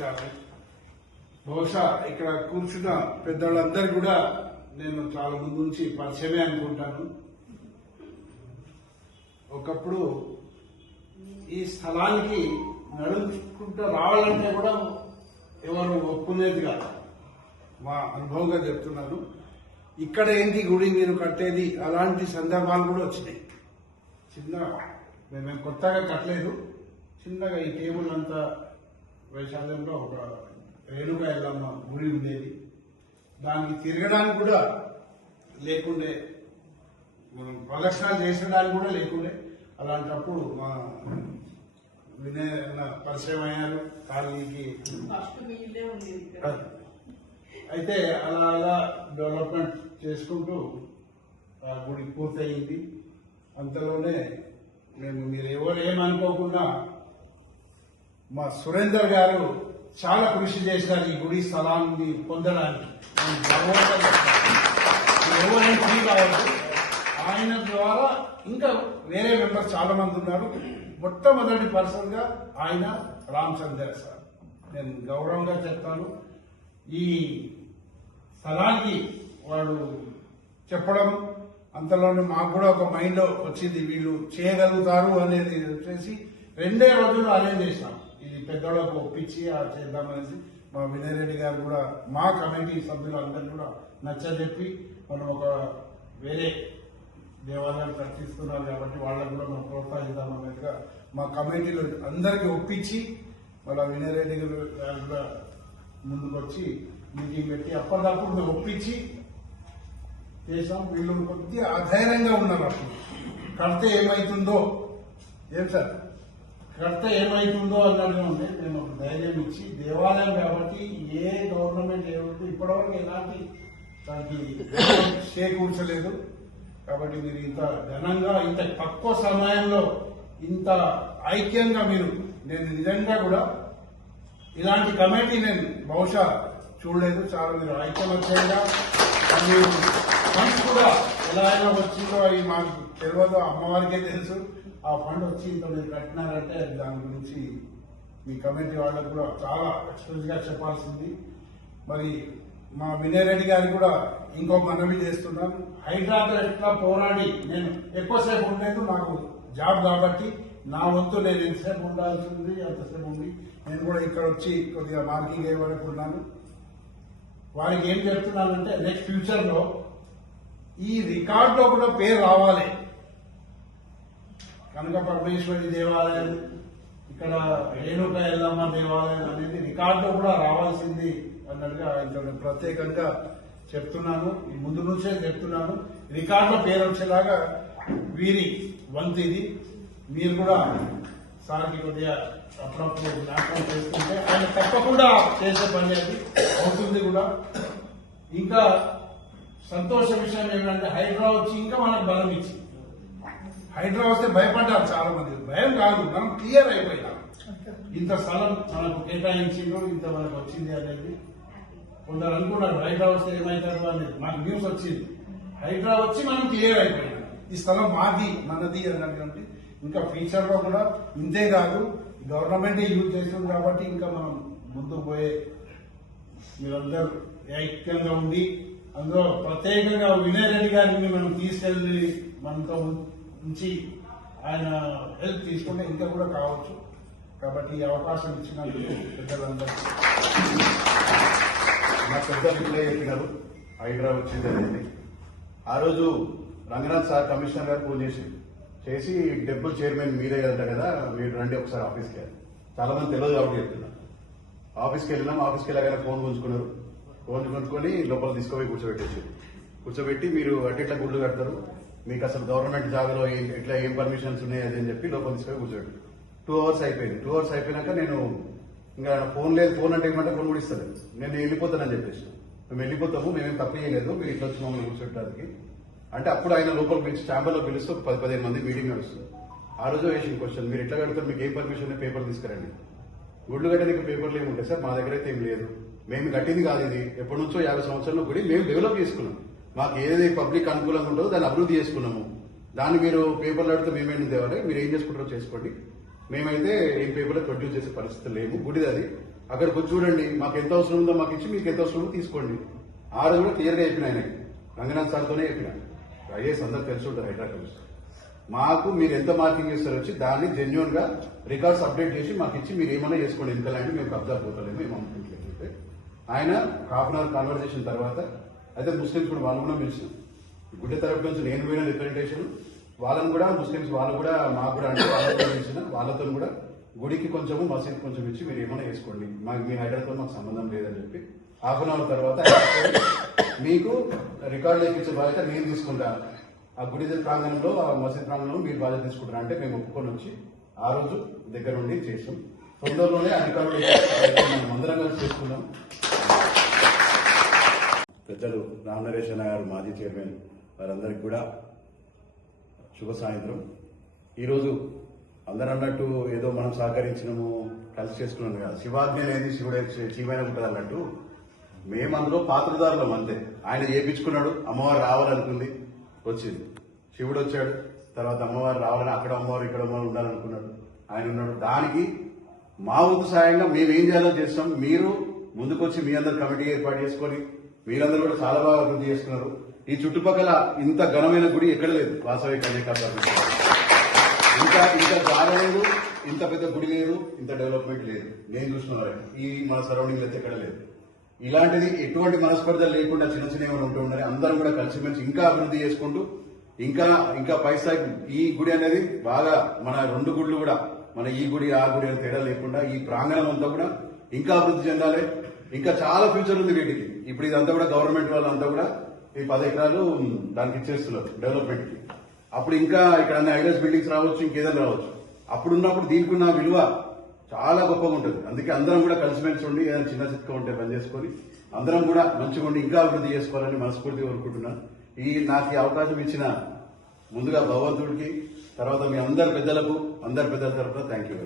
నమస్కారం. బహుశా ఇక్కడ కూర్చున్న పెద్దవాళ్ళందరూ కూడా నేను చాలా ముందు నుంచి పరిచయమే అనుకుంటాను. ఒకప్పుడు ఈ స్థలానికి నడుచుకుంటూ రావాలంటే కూడా ఎవరు ఒప్పుకునేది కాదు. మా అనుభవంగా చెప్తున్నాను. ఇక్కడ ఏంటి గుడి మీరు కట్టేది, అలాంటి సందర్భాలు కూడా వచ్చినాయి. చిన్నగా మేము కొత్తగా కట్టలేదు, చిన్నగా ఈ టేబుల్ అంతా వైశాల్యంలో ఒక రేణుగా ఎల్లమ్మ గుడి ఉండేది. దానికి తిరగడానికి కూడా లేకుండే, మనం ప్రదక్షిణాలు చేసడానికి కూడా లేకుండే. అలాంటప్పుడు మా వినయ పరిచయం అయ్యారు కాలనీకి. అయితే అలా అలా డెవలప్మెంట్ చేసుకుంటూ ఆ గుడి పూర్తయింది. అంతలోనే మీరు ఎవరు ఏమనుకోకుండా మా సురేందర్ గారు చాలా కృషి చేశారు ఈ గుడి స్థలాన్ని పొందడానికి. ఎవరైనా ఫీ కావచ్చు. ఆయన ద్వారా ఇంకా వేరే మెంబర్స్ చాలా మంది ఉన్నారు. మొట్టమొదటి పర్సన్ గా ఆయన రామచంద్ర సార్. నేను గౌరవంగా చెప్తాను. ఈ స్థలానికి వాడు చెప్పడం, అంతలోనే మాకు కూడా ఒక మైండ్ లో వచ్చింది వీళ్ళు చేయగలుగుతారు అనేది వచ్చేసి 2 రోజులు అరేంజ్ చేసినాం. ఇది పెద్దోళ్ళకు ఒప్పించి చేద్దామనేసి మా వినయ్ రెడ్డి గారు కూడా మా కమిటీ సభ్యులందరూ కూడా నచ్చజెప్పి మనం ఒక వేరే దేవాలయాలు కట్టిస్తున్నారు కాబట్టి వాళ్ళకు కూడా మనం ప్రోత్సహిద్దాం అన్నట్టుగా మా కమిటీలో అందరికీ ఒప్పించి వాళ్ళ వినయ్ రెడ్డి గారు కూడా ముందుకు వచ్చి మీటింగ్ పెట్టి అప్పటికప్పుడు మేము ఒప్పించి చేసాం. వీళ్ళు కొద్దిగా అధైర్యంగా ఉన్నారు. అప్పుడు కడితే ఏమవుతుందో, ఏం సార్ కడితే ఏమవుతుందో అన్నట్టుగా ఉంటే మేము ఒక ధైర్యం ఇచ్చి, దేవాలయం కాబట్టి ఏ గవర్నమెంట్ ఏమిటి ఇప్పటివరకు ఎలాంటి దానికి చేకూర్చలేదు కాబట్టి మీరు ఇంత ఘనంగా ఇంత తక్కువ సమయంలో ఇంత ఐక్యంగా నేను నిజంగా కూడా ఇలాంటి కమిటీ నేను బహుశా చూడలేదు. చాలా మీరు ఐక్యమత్యంగా మీరు ఫండ్స్ కూడా ఎలా అయినా వచ్చిందో అవి మాకు తెలియదు, అమ్మవారికే తెలుసు. ఆ ఫండ్ వచ్చి ఇంత మీరు కట్టినారంటే దాని గురించి మీ కమిటీ వాళ్ళకు కూడా చాలా ఎక్స్ప్రెస్ గా చెప్పాల్సింది. మరి మా వినయ్ రెడ్డి గారికి కూడా ఇంకో మనవి చేస్తున్నాను. హైదరాబాద్ ఎట్లా పోరాడి నేను ఎక్కువసేపు ఉండలేదు, నాకు జాబ్ కాబట్టి నా వంతు నేను ఎంతసేపు ఉండాల్సింది అంతసేపు ఉంది. నేను కూడా ఇక్కడ వచ్చి కొద్దిగా మార్కింగ్ అయ్యే వరకు ఉన్నాను. వారికి ఏం చెప్తున్నానంటే నెక్స్ట్ ఫ్యూచర్ లో ఈ రికార్డులో కూడా పేరు రావాలి. కనక పరమేశ్వరి దేవాలయం, ఇక్కడ రేణుక ఎల్లమ్మ దేవాలయం అనేది రికార్డులో కూడా రావాల్సింది అన్నట్టుగా ఆయన ప్రత్యేకంగా చెప్తున్నాను. ఈ ముందు నుంచే చెప్తున్నాను. రికార్డులో పేరు వచ్చేలాగా వీరి వంతు ఇది. మీరు కూడా సార్కి కొద్దిగా అప్పుడప్పుడు జ్ఞాపకం చేసుకుంటే ఆయన తప్పకుండా చేసే పని అది అవుతుంది కూడా. ఇంకా సంతోష విషయం ఏంటంటే హైడ్రా వచ్చి ఇంకా మనకు బలం ఇచ్చింది. హైడ్రా వస్తే భయపడ్డారు చాలా మంది. భయం కాదు, మనం క్లియర్ అయిపోయినాం. ఇంత స్థలం మనకు కేటాయించిండ్రు, ఇంత మనకు వచ్చింది అనేది. కొందరు అనుకున్నారు హైడ్రా వస్తే ఏమవుతారు అనేది. మాకు న్యూస్ వచ్చింది, హైడ్రా వచ్చి మనం క్లియర్ అయిపోయినాం. ఈ స్థలం మాది, మనది అన్నటువంటి. ఇంకా ఫ్యూచర్ లో కూడా ఇంతే కాదు, గవర్నమెంట్ యూజ్ చేస్తుంది కాబట్టి ఇంకా మనం ముందుకు పోయే మీరందరూ ఐక్యంగా ఉండి, అందులో ప్రత్యేకంగా వినయ్ రెడ్డి గారిని మనం తీసుకెళ్లి మనతో ఉంచి ఆయన హెల్ప్ తీసుకుంటే ఇంకా కూడా కావచ్చు. కాబట్టి ఈ అవకాశం ఇచ్చినందుకు పెద్దలందరూ మా పెద్ద పిల్లలే చెప్పినారు హైడ్రా వచ్చింది అనేది. ఆ రోజు రంగనాథ్ సార్ కమిషనర్ గారు ఫోన్ చేసి టెంపుల్ చైర్మన్ మీరే కదా, మీరు రండి ఒకసారి ఆఫీస్కి. చాలా మంది తెలియదు కాబట్టి చెప్తున్నారు. ఆఫీస్కి వెళ్ళినాం. ఆఫీస్కి వెళ్ళగానే ఫోన్ గుంజుకున్నారు. ఫోన్ గుంజుకొని లోపల తీసుకుపోయి కూర్చోబెట్టి మీరు అట్లా గుళ్ళు కడతారు, మీకు అసలు గవర్నమెంట్ జాగాలో ఎట్లా ఏం పర్మిషన్స్ ఉన్నాయి అది అని చెప్పి లోపల తీసుకొని కూర్చోబెట్టి 2 hours అయిపోయింది. 2 hours అయిపోయినాక నేను ఇంకా ఫోన్ లేదు, ఫోన్ అంటే ఏమంటే ఫోన్ కూడా ఇస్తుంది. నేను వెళ్ళిపోతానని చెప్పేసి, మేము వెళ్ళిపోతాము, మేమేం తప్పు చేయలేదు, మీరు ఇట్లా వచ్చి మమ్మల్ని కూర్చోడానికి అంటే అప్పుడు ఆయన లోపల పిలిచి ఛాంబర్లో పిలుస్తూ 10-15 మంది మీటింగ్ నడుస్తుంది. ఆ రోజు వేసిన క్వశ్చన్, మీరు ఎట్లా కడతారు, మీకు ఏం పర్మిషన్ పేపర్ తీసుకురండి. గుళ్ళు కట్టడానికి పేపర్లు ఏమి ఉంటాయి సార్, మా దగ్గర అయితే ఏం లేదు, మేము కట్టింది కాదు, ఇది ఎప్పటి నుంచో 50 సంవత్సరాల గుడి మేము డెవలప్ చేసుకున్నాం, మాకు ఏది పబ్లిక్ అనుకూలంగా ఉంటుందో దాన్ని అభివృద్ధి చేసుకున్నాము, దాన్ని మీరు పేపర్లు అడిగితే మేమేం తేవాలి, మీరు ఏం చేసుకుంటారో చేసుకోండి, మేమైతే ఏం పేపర్లో ప్రొడ్యూస్ చేసే పరిస్థితి లేము, గుడిది అది అక్కడికి వచ్చి చూడండి, మాకు ఎంత అవసరం ఉందో మాకు ఇచ్చి మీకు ఎంత అవసరం ఉందో తీసుకోండి. ఆ రోజు కూడా క్లియర్గా చెప్పిన ఆయనకి, రంగనాథ్ సార్తోనే చెప్పిన. ఐఏఎస్ అందరూ తెలిసి ఉంటారు హైడ్రా కమిషన్. మాకు మీరు ఎంత మార్కింగ్ చేస్తారో వచ్చి దాన్ని జెన్యున్ గా రికార్డ్స్ అప్డేట్ చేసి మాకు ఇచ్చి మీరు ఏమైనా చేసుకోండి, ఎంత ల్యాండ్ మేము కబ్జా పోతలేము ఏం అనుకుంటలేదు. ఆయన హాఫ్ అన్ అవర్ కాన్వర్సేషన్ తర్వాత అయితే ముస్లింస్ కూడా వాళ్ళు కూడా పిలిచినాం. గుడ్డ తరపు నుంచి నేను పోయిన రిప్రజెంటేషన్ వాళ్ళని కూడా ముస్లింస్ వాళ్ళు కూడా మాకు కూడా అంటే వాళ్ళతో పిలిచిన వాళ్ళతో కూడా గుడికి కొంచెము మసీద్ కొంచెం ఇచ్చి మీరు ఏమైనా వేసుకోండి, మాకు మీ హైదరాబాద్తో మాకు సంబంధం లేదని చెప్పి హాఫ్ అన్ అవర్ తర్వాత మీకు రికార్డు ఎక్కించే బాధ్యత నేను తీసుకుంటా, ఆ గుడి ప్రాంగణంలో ఆ మసీద్ ప్రాంగణంలో మీరు బాధ్యత తీసుకుంటారా అంటే మేము ఒప్పుకొని వచ్చి ఆ రోజు దగ్గర ఉండి చేసాం. తొందరలోనే అధికారులు మనం అందరం కలిసి చేసుకున్నాం. పెద్దలు రామ్ నరేష్ అన్న గారు మాజీ చైర్మన్ వారందరికీ కూడా శుభ సాయంత్రం. ఈరోజు అందరూ అన్నట్టు ఏదో మనం సహకరించినము కలిసి చేసుకున్నాం కదా, శివాజ్ఞ అనేది శివుడే చీమైన ఉంటుంది అన్నట్టు మేము అందులో పాత్రదారులం అంతే. ఆయన చేయించుకున్నాడు, అమ్మవారు రావాలనుకుంది, వచ్చింది. శివుడు వచ్చాడు, తర్వాత అమ్మవారు రావాలని అక్కడ అమ్మవారు ఇక్కడ అమ్మవారు ఉండాలనుకున్నాడు, ఆయన ఉన్నాడు. దానికి మా వంతు సాయంగా మేము ఏం చేయాలో చేస్తాం. మీరు ముందుకొచ్చి మీ అందరు కమిటీ ఏర్పాటు చేసుకొని మీరందరూ కూడా చాలా బాగా అభివృద్ధి చేస్తున్నారు. ఈ చుట్టుపక్కల ఇంత ఘనమైన గుడి ఎక్కడ లేదు, వాసవి కన్యకా ఇంకా జాగా లేదు, ఇంత పెద్ద గుడి లేదు, ఇంత డెవలప్మెంట్ లేదు. నేను చూస్తున్నా ఈ మన సరౌండింగ్ అయితే ఎక్కడ లేదు. ఇలాంటిది ఎటువంటి మనస్పర్ధలు లేకుండా చిన్న చిన్న ఏమైనా ఉంటూ ఉండాలి. అందరం కూడా కలిసిమెలిసి ఇంకా అభివృద్ధి చేసుకుంటూ ఇంకా పై స్థాయికి ఈ గుడి అనేది బాగా మన రెండు గుడులు కూడా మన ఈ గుడి ఆ గుడి అని తేడా లేకుండా ఈ ప్రాంగణం అంతా కూడా ఇంకా అభివృద్ధి చెందాలి. ఇంకా చాలా ఫ్యూచర్ ఉంది వీటికి. ఇప్పుడు ఇదంతా కూడా గవర్నమెంట్ వాళ్ళంతా కూడా ఈ 10 ఎకరాలు దానికి ఇచ్చేస్తున్నారు డెవలప్మెంట్ కి. అప్పుడు ఇంకా ఇక్కడ అన్ని ఐడల్స్ బిల్డింగ్స్ రావచ్చు, ఇంకేదైనా రావచ్చు. అప్పుడున్నప్పుడు దీనికి ఉన్న విలువ చాలా గొప్పగా ఉంటుంది. అందుకే అందరం కూడా కలిసిమెలిసి ఉండి ఏదైనా చిన్న చిత్క ఉంటే పని చేసుకొని అందరం కూడా మంచిగా ఉండి ఇంకా అభివృద్ధి చేసుకోవాలని మనస్ఫూర్తిగా కోరుకుంటున్నాను. నాకు ఈ అవకాశం ఇచ్చిన ముందుగా భగవంతుడికి, తర్వాత మీ అందరి పెద్దల తరఫున థ్యాంక్ యూ.